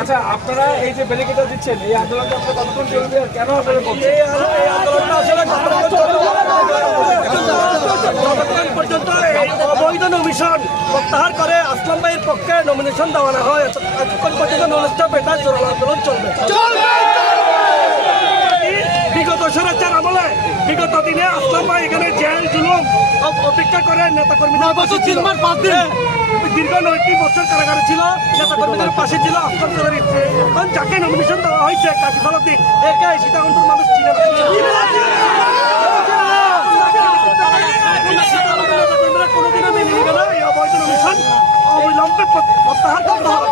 আচ্ছা, আপনারা এই যে ব্যারিকেড দিচ্ছেন, এই আন্দোলনটা আপনারা কতক্ষণ চলবে আর কেন আপনারা করছেন? এই আন্দোলনটা আসলে যতক্ষণ পর্যন্ত এই অবৈধ নমিশন প্রত্যাহার করে আসলাম ভাইয়ের পক্ষে নমিনেশন দেওয়া না হয় ততক্ষণ পর্যন্ত ননস্টপ এটা জোরালো আন্দোলন চলবে। বিগত স্বৈরাচার আমলে বিগত দিনে আসলাম ভাই এখানে জেল জুলুম অপেক্ষা করে নেতাকর্মী দীর্ঘ 9 বছর কারাগারে ছিল, নেতাকর্মীদের পাশে ছিল আসলাম করার ইচ্ছে। এখন যাকে নমিনেশন দেওয়া হয়েছে কাজী ফলদ্দিন একে সীতাকুণ্ডের মানুষ চিনে কোনোদিনও মেনে নিবে না। এই অবৈধ নমিশন অবিলম্বে প্রত্যাহার করতে হবে।